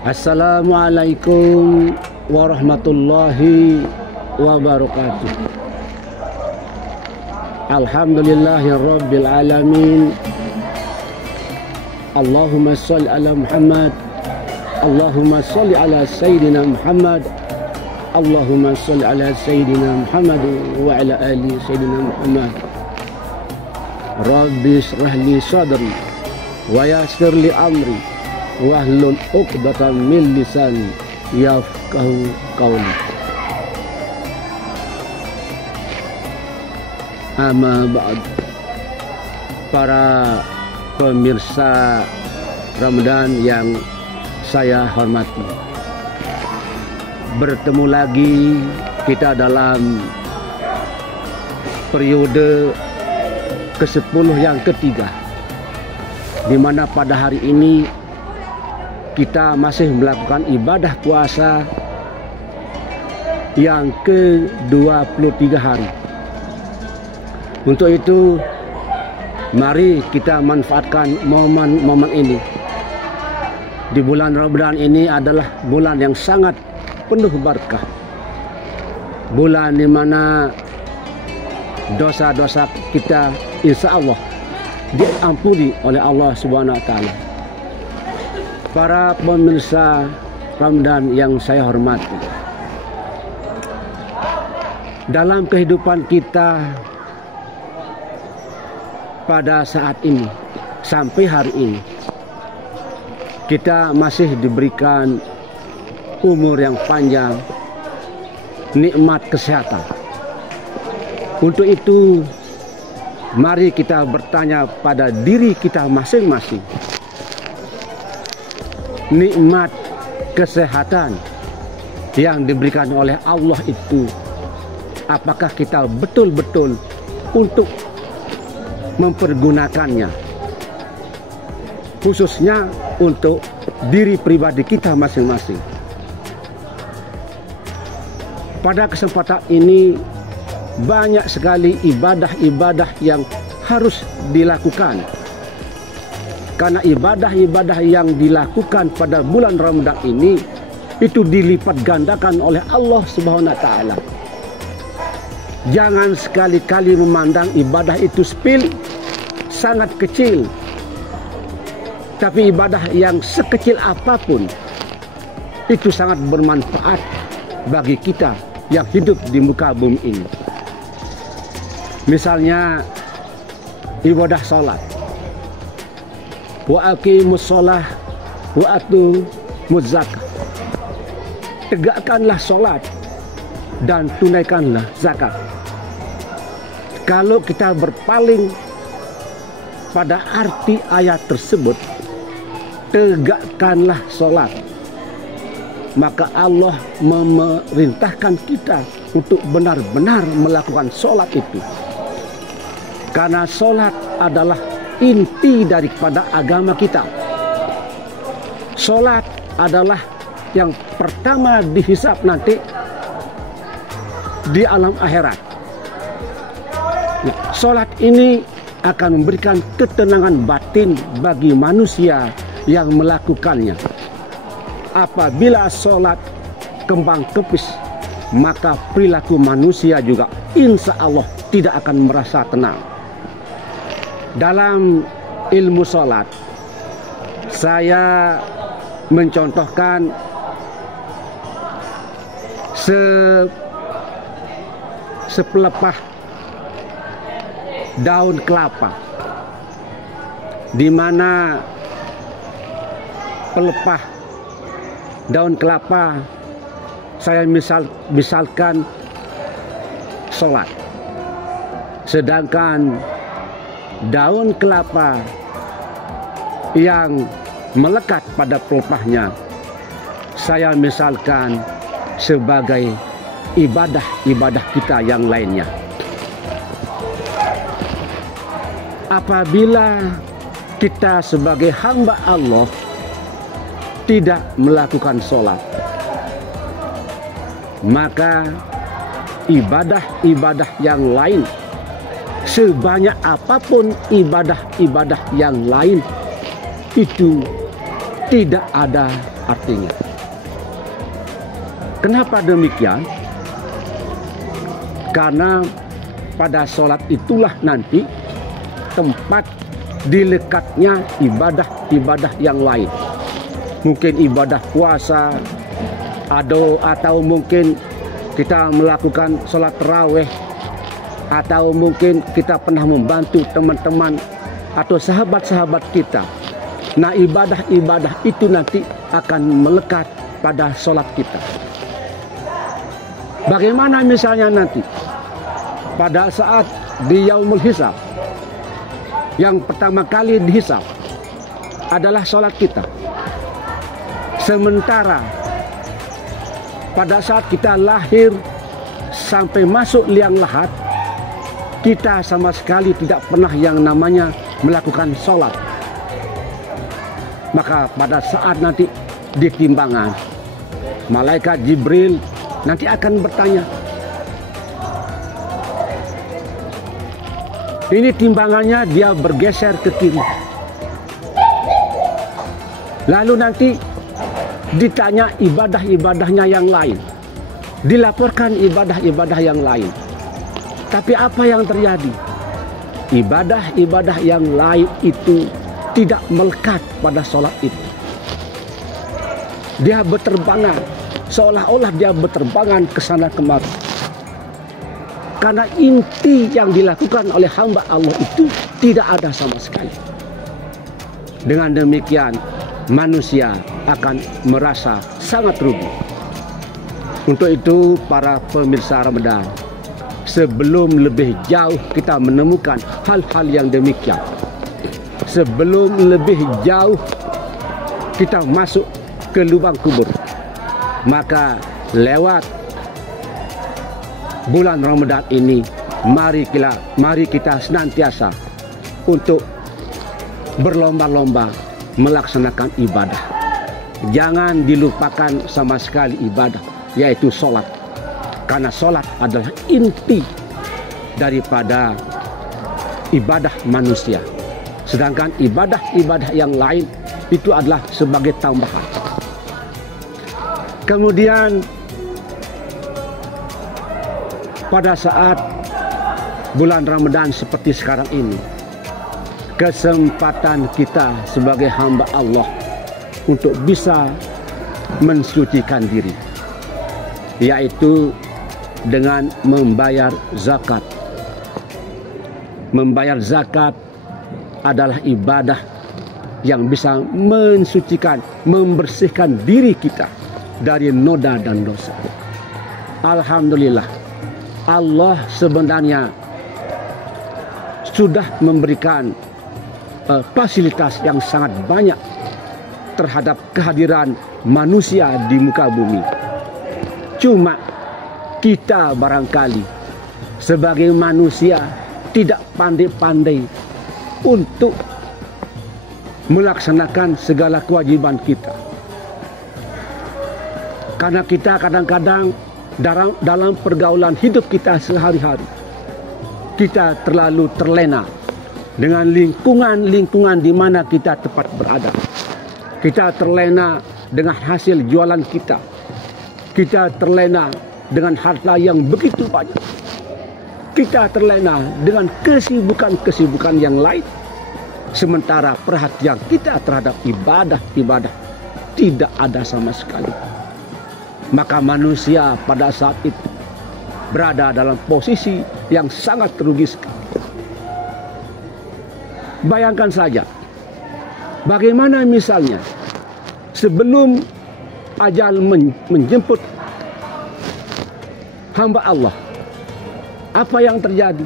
Assalamualaikum warahmatullahi wabarakatuh. Alhamdulillahirabbil alamin. Allahumma shalli ala Muhammad. Allahumma shalli ala Sayyidina Muhammad. Allahumma shalli ala Sayyidina Muhammad wa ala ali Sayyidina Muhammad. Rabbi shrah li sadri wa yassir li amri wahlul 'uqdatam min lisani yafqahu qawli. Amma ba'd. Para pemirsa Ramadan yang saya hormati, bertemu lagi kita dalam periode ke-10 yang ketiga, di mana pada hari ini kita masih melakukan ibadah puasa yang ke-23 hari. Untuk itu, mari kita manfaatkan momen-momen ini. Di bulan Ramadan ini adalah bulan yang sangat penuh berkah. Bulan di mana dosa-dosa kita insya Allah diampuni oleh Allah Subhanahu wa Ta'ala. Para pemirsa Ramadan yang saya hormati, dalam kehidupan kita pada saat ini sampai hari ini, kita masih diberikan umur yang panjang, nikmat kesehatan. Untuk itu, mari kita bertanya pada diri kita masing-masing, nikmat kesehatan yang diberikan oleh Allah itu, apakah kita betul-betul untuk mempergunakannya, khususnya untuk diri pribadi kita masing-masing. Pada kesempatan ini, banyak sekali ibadah-ibadah yang harus dilakukan, karena ibadah-ibadah yang dilakukan pada bulan Ramadan ini itu dilipat gandakan oleh Allah Subhanahu wa Ta'ala. Jangan sekali-kali memandang ibadah itu sepil, sangat kecil. Tapi ibadah yang sekecil apapun itu sangat bermanfaat bagi kita yang hidup di muka bumi ini. Misalnya ibadah salat. Wa aqimus shalah wa atuz zakah. Tegakkanlah salat dan tunaikanlah zakat. Kalau kita berpaling pada arti ayat tersebut, tegakkanlah salat, maka Allah memerintahkan kita untuk benar-benar melakukan salat itu. Karena salat adalah inti daripada agama kita. Salat adalah yang pertama dihisab nanti di alam akhirat. Salat ini akan memberikan ketenangan batin bagi manusia yang melakukannya. Apabila salat kembang kepis, maka perilaku manusia juga insya Allah tidak akan merasa tenang. Dalam ilmu salat, saya mencontohkan sepelepah daun kelapa, di mana pelepah daun kelapa saya misalkan sholat, sedangkan daun kelapa yang melekat pada pelepahnya saya misalkan sebagai ibadah-ibadah kita yang lainnya. Apabila kita sebagai hamba Allah tidak melakukan sholat, maka ibadah-ibadah yang lain, sebanyak apapun ibadah-ibadah yang lain, itu tidak ada artinya. Kenapa demikian? Karena pada sholat itulah nanti tempat dilekatnya ibadah-ibadah yang lain. Mungkin ibadah puasa, atau mungkin kita melakukan sholat tarawih, atau mungkin kita pernah membantu teman-teman atau sahabat-sahabat kita. Nah, ibadah-ibadah itu nanti akan melekat pada sholat kita. Bagaimana misalnya nanti pada saat di yaumul hisab, yang pertama kali dihisab adalah sholat kita. Sementara pada saat kita lahir sampai masuk liang lahat, kita sama sekali tidak pernah yang namanya melakukan sholat. Maka pada saat nanti di timbangan, malaikat Jibril nanti akan bertanya, ini timbangannya dia bergeser ke kiri. Lalu nanti ditanya ibadah-ibadahnya yang lain, dilaporkan ibadah-ibadah yang lain. Tapi apa yang terjadi? Ibadah-ibadah yang lain itu tidak melekat pada sholat itu. Dia berterbangan, seolah-olah dia berterbangan ke sana kemari. Karena inti yang dilakukan oleh hamba Allah itu tidak ada sama sekali. Dengan demikian, manusia akan merasa sangat rugi. Untuk itu, para pemirsa Ramadan, sebelum lebih jauh kita menemukan hal-hal yang demikian, sebelum lebih jauh kita masuk ke lubang kubur, maka lewat bulan Ramadan ini, mari kita senantiasa untuk berlomba-lomba melaksanakan ibadah. Jangan dilupakan sama sekali ibadah, yaitu sholat. Karena sholat adalah inti daripada ibadah manusia. Sedangkan ibadah-ibadah yang lain itu adalah sebagai tambahan. Kemudian pada saat bulan Ramadan seperti sekarang ini, kesempatan kita sebagai hamba Allah untuk bisa mensucikan diri, yaitu dengan membayar zakat. Membayar zakat adalah ibadah yang bisa mensucikan, membersihkan diri kita dari noda dan dosa. Alhamdulillah, Allah sebenarnya sudah memberikan fasilitas yang sangat banyak terhadap kehadiran manusia di muka bumi. Cuma kita barangkali sebagai manusia tidak pandai-pandai untuk melaksanakan segala kewajiban kita. Karena kita kadang-kadang dalam pergaulan hidup kita sehari-hari, kita terlalu terlena dengan lingkungan-lingkungan di mana kita tepat berada. Kita terlena dengan hasil jualan kita. Kita terlena dengan harta yang begitu banyak. Kita terlena dengan kesibukan-kesibukan yang lain. Sementara perhatian kita terhadap ibadah-ibadah tidak ada sama sekali. Maka manusia pada saat itu berada dalam posisi yang sangat rugi sekali. Bayangkan saja, bagaimana misalnya sebelum ajal menjemput hamba Allah, apa yang terjadi?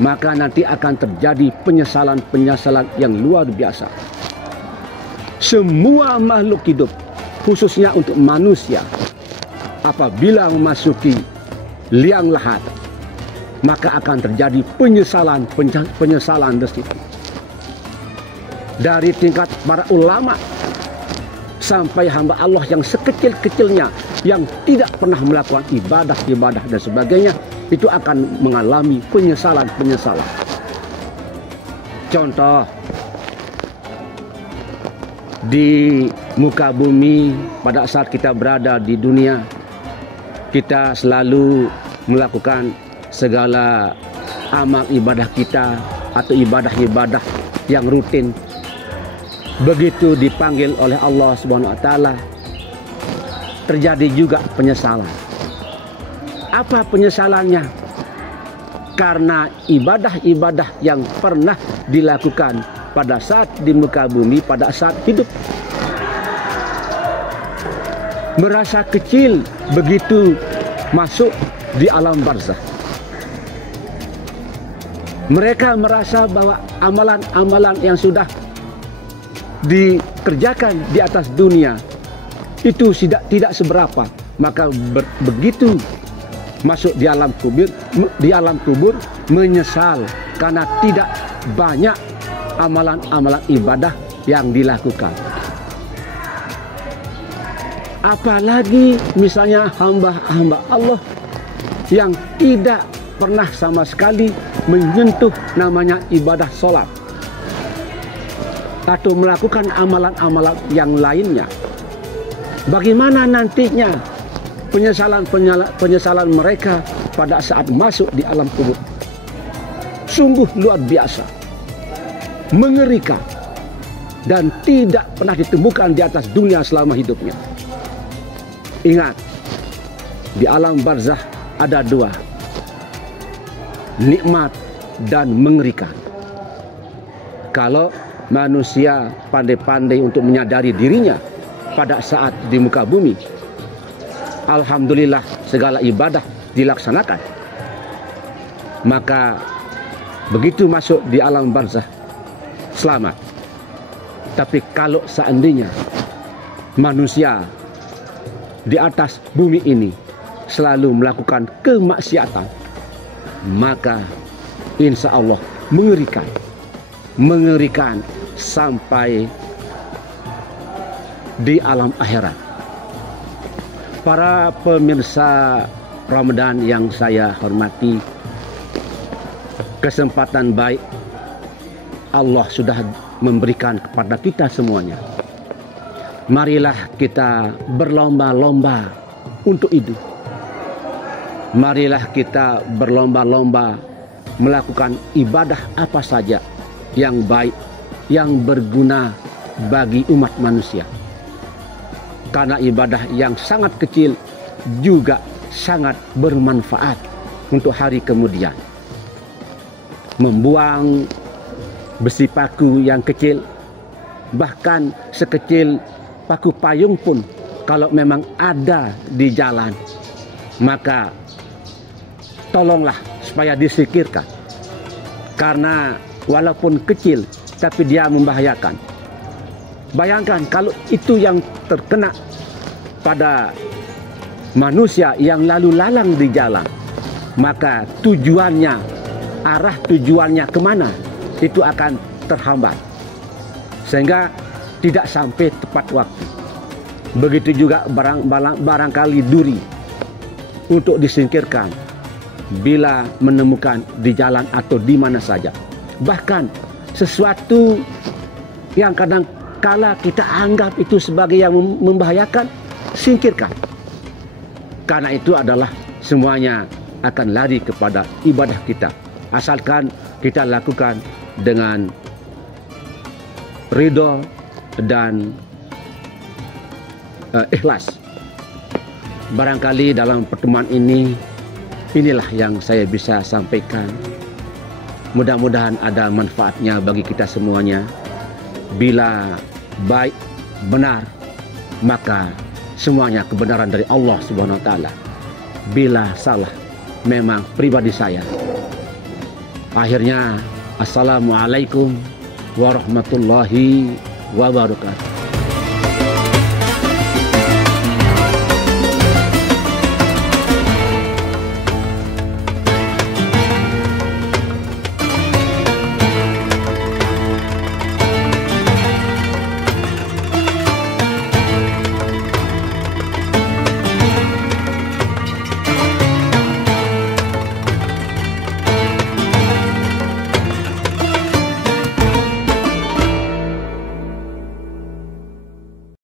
Maka nanti akan terjadi penyesalan-penyesalan yang luar biasa. Semua makhluk hidup, khususnya untuk manusia, apabila memasuki liang lahat, maka akan terjadi penyesalan di situ. Dari tingkat para ulama sampai hamba Allah yang sekecil-kecilnya, yang tidak pernah melakukan ibadah-ibadah dan sebagainya, itu akan mengalami penyesalan-penyesalan. Contoh, di muka bumi, pada saat kita berada di dunia, kita selalu melakukan segala amal ibadah kita atau ibadah-ibadah yang rutin. Begitu dipanggil oleh Allah Subhanahu wa taala, terjadi juga penyesalan. Apa penyesalannya? Karena ibadah-ibadah yang pernah dilakukan pada saat di muka bumi, pada saat hidup, merasa kecil begitu masuk di alam barzakh. Mereka merasa bahwa amalan-amalan yang sudah dikerjakan di atas dunia itu tidak seberapa. Maka begitu masuk di alam kubur menyesal karena tidak banyak amalan-amalan ibadah yang dilakukan. Apalagi misalnya hamba-hamba Allah yang tidak pernah sama sekali menyentuh namanya ibadah sholat atau melakukan amalan-amalan yang lainnya. Bagaimana nantinya penyesalan mereka pada saat masuk di alam kubur? Sungguh luar biasa, mengerikan, dan tidak pernah ditemukan di atas dunia selama hidupnya. Ingat, di alam barzakh ada dua, nikmat dan mengerikan. Kalau manusia pandai-pandai untuk menyadari dirinya pada saat di muka bumi, alhamdulillah segala ibadah dilaksanakan, maka begitu masuk di alam barzakh selamat. Tapi kalau seandainya manusia di atas bumi ini selalu melakukan kemaksiatan, maka insya Allah mengerikan sampai di alam akhirat. Para pemirsa Ramadan yang saya hormati, kesempatan baik Allah sudah memberikan kepada kita semuanya. Marilah kita berlomba-lomba untuk itu. Marilah kita berlomba-lomba melakukan ibadah apa saja yang baik, yang berguna bagi umat manusia. Karena ibadah yang sangat kecil juga sangat bermanfaat untuk hari kemudian. Membuang besi paku yang kecil, bahkan sekecil paku payung pun, kalau memang ada di jalan, maka tolonglah supaya disingkirkan. Karena walaupun kecil, tapi dia membahayakan. Bayangkan kalau itu yang terkena pada manusia yang lalu lalang di jalan, maka arah tujuannya kemana, itu akan terhambat. Sehingga tidak sampai tepat waktu. Begitu juga barangkali duri untuk disingkirkan bila menemukan di jalan atau di mana saja. Bahkan sesuatu yang kadang kala kita anggap itu sebagai yang membahayakan, singkirkan. Karena itu adalah semuanya akan lari kepada ibadah kita. Asalkan kita lakukan dengan ridho dan ikhlas. Barangkali dalam pertemuan inilah yang saya bisa sampaikan. Mudah-mudahan ada manfaatnya bagi kita semuanya. Bila baik, benar, maka semuanya kebenaran dari Allah Subhanahu wa taala. Bila salah, memang pribadi saya. Akhirnya, assalamualaikum warahmatullahi wabarakatuh.